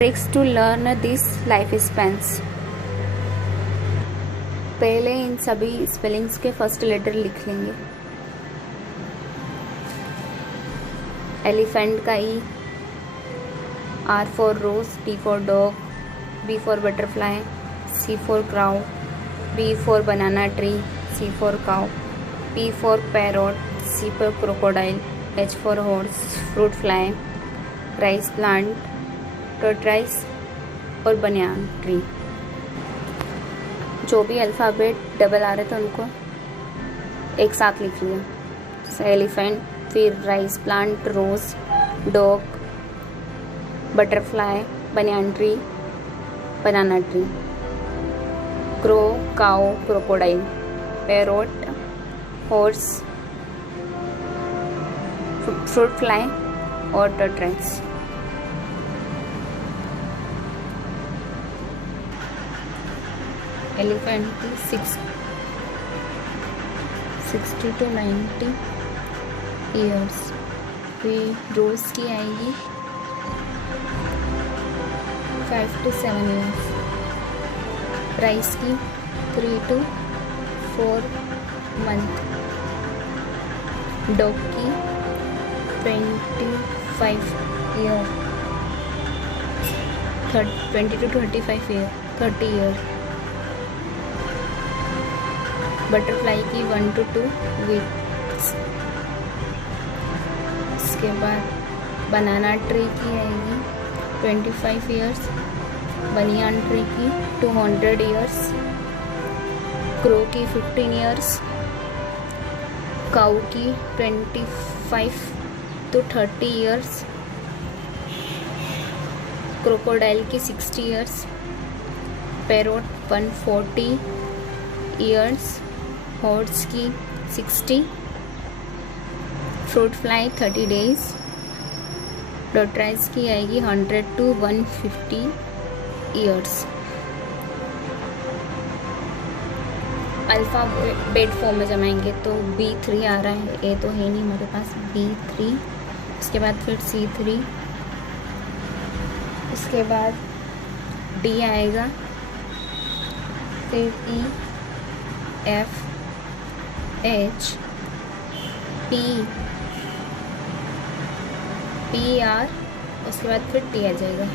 Tricks to learn this life spans. पहले इन सभी स्पेलिंग्स के फर्स्ट लेटर लिख लेंगे। एलिफेंट का E, R for rose, T for dog, B for butterfly, C for crow, B for banana tree, C for cow, P for parrot, C for crocodile, H for horse, fruit fly, rice plant, tortoise और banyan tree. जो भी alphabet double आ रहे थे उनको एक साथ लिख लिया, जैसे एलिफेंट, फिर rice plant, rose, dog, butterfly, banyan tree, banana tree, crow, cow, crocodile, parrot, horse, fruit fly और टर्टराइस। एलिफेंट की 60 to 90 ईयर्स। फिर रोज की आएगी 5 to 7 ईयर्स। राइस की 3 to 4 मंथ। डॉग की 25 year, 20 to 25 year, 30 year. Butterfly की 1 to 2 weeks. इसके बाद बनाना ट्री की आएगी 25 ईयर्स, बनियान ट्री की 200 ईयर्स, क्रो की 15 ईयर्स, काऊ की 25 to 30 ईयर्स, क्रोकोडाइल की 60 ईयर्स, पैरोट 140 ईयर्स, हॉर्स की 60, फ्रूट फ्लाई 30 डेज, टर्टराइस की आएगी 100 to 150 ईयर्स। अल्फ़ाबेट फॉर्म में जमाएंगे तो B3 आ रहा है, ए तो है नहीं हमारे पास, B3, उसके बाद फिर C3, उसके बाद D आएगा, फिर E, F, H, P, R, उसके बाद फिर T आ जाएगा।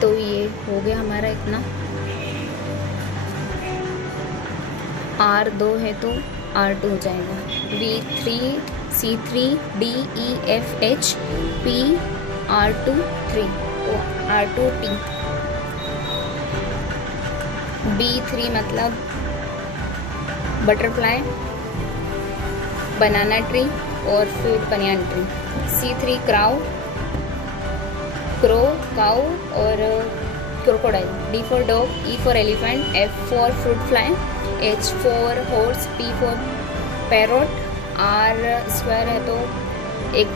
तो ये हो गया हमारा इतना। R2 है तो R2 हो जाएगा। B3, C3, D, E, F, H, P, R2, 3, R2, T। B3 मतलब बटरफ्लाई, बनाना ट्री और फिर banyan tree. C3 crow, crow, cow और crocodile. D for dog, E for elephant, F for fruit fly, H for horse, P for parrot, R square है तो एक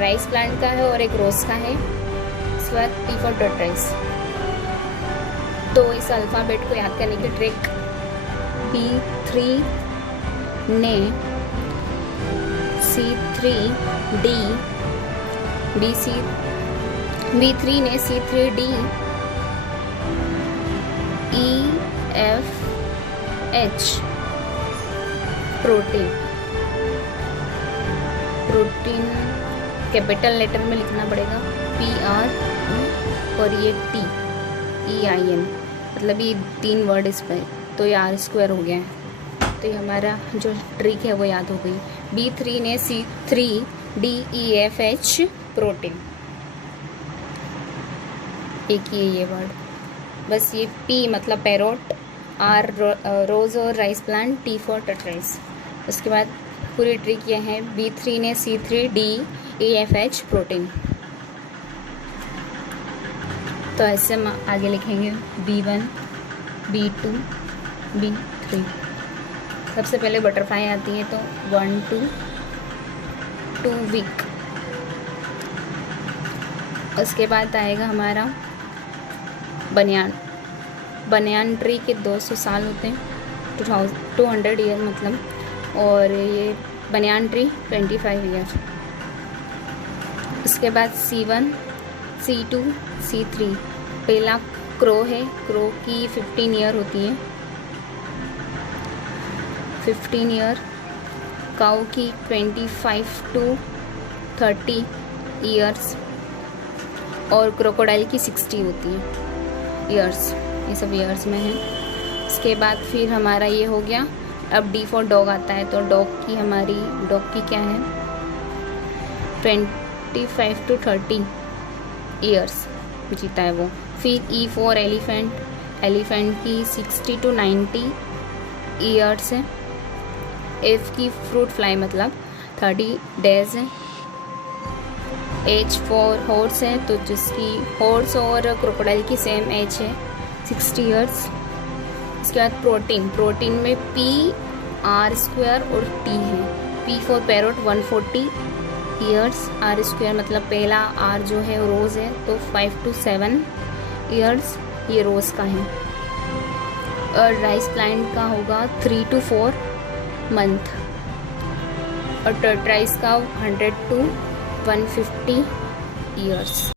rice plant का है और एक रोज का है, इसके बाद T फॉर टर्टराइस। तो इस अल्फ़ाबेट को याद करने की ट्रिक, B3 ने C3D, B3 ने C3D, E, F, H, protein capital letter में लिखना पड़ेगा, PR और ये T, EIN, मतलब ये 3 वर्ड इस पर, तो ये R स्क्वायर हो गया है। तो ये हमारा जो ट्रिक है वो याद हो गई। B3 ने C3D, E, F, H, protein, एक ही ये वर्ड, बस ये P मतलब पैरोट, R रोज और राइस प्लांट, T फॉर टर्टराइस। उसके बाद पूरी ट्रिक ये है, B3 ने C3D, E, F, H, protein. तो ऐसे हम आगे लिखेंगे B1, B2, B3। सबसे पहले बटरफ्लाई आती है तो 1 to 2 वीक। उसके बाद आएगा हमारा बनियान ट्री के 200 साल होते हैं, 200 ईयर मतलब, और ये बनियान ट्री 25 ईयर। उसके बाद C1 C2 C3। पहला क्रो है, क्रो की 15 ईयर होती है, 15 ईयर। काऊ की 25 to 30 ईयर्स और क्रोकोडाइल की 60 होती है ईयर्स। ये सब ईयर्स में है। इसके बाद फिर हमारा ये हो गया। अब D फॉर डॉग आता है, तो डॉग की क्या है 25 to 30 ईयर्स जीता है वो। फिर E फॉर एलिफेंट, एलिफेंट की 60 to 90 ईयर्स है। F की फ्रूट फ्लाई मतलब 30 डेज है। H फॉर हॉर्स है, तो जिसकी हॉर्स और क्रोकोडाइल की सेम एज है 60 ईयर्स। इसके बाद प्रोटीन में P R स्क्वायर और T है। P for parrot 140 years, R square मतलब पहला R जो है रोज़ है, तो 5 to 7 ईयर्स ये रोज़ का है। और राइस प्लांट का होगा 3 to 4 मंथ। और टर्टराइस का 100 to 150 ईयर्स।